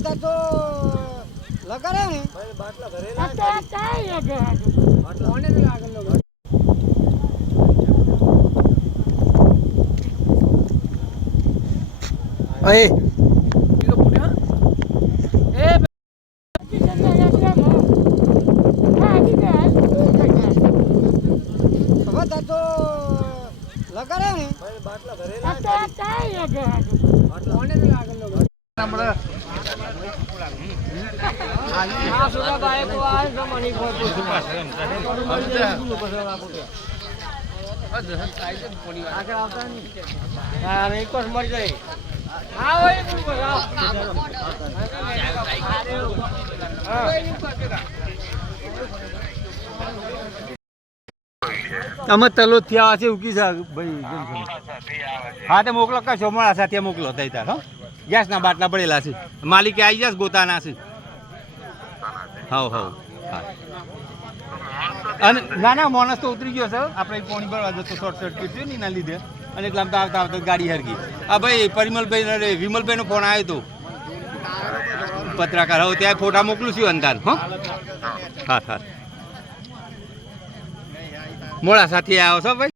હતા તો લગાડે ને. અય. હવે હતા તો લગાડે ને. અમે તલો થયા છે ઉકી સાહેબ ભાઈ હા, તે મોકલો, કશો મળા સાથે મોકલો તઈ તાર, હો. ગેસના બાટલા પડેલા છે. માલિકે આવી જશે, ગોતાના છે. હવ હવ. અને ના ના માણસ તો ઉતરી ગયો છે આપણે પોણી ભરવા જતો શોર્ટ સર્કિટ થયું ને એના લીધે. અને એટલે આમ આવતા આવતા ગાડી હરગી. આ ભાઈ, પરિમલભાઈ વિમલભાઈ વિમલભાઈનો ફોન આવ્યો હતો પત્રકાર, હવે, ત્યાં ફોટા મોકલું છું અંદાજ હો. હા હા. મોડા સાથે આવ્યો છો, ભાઈ.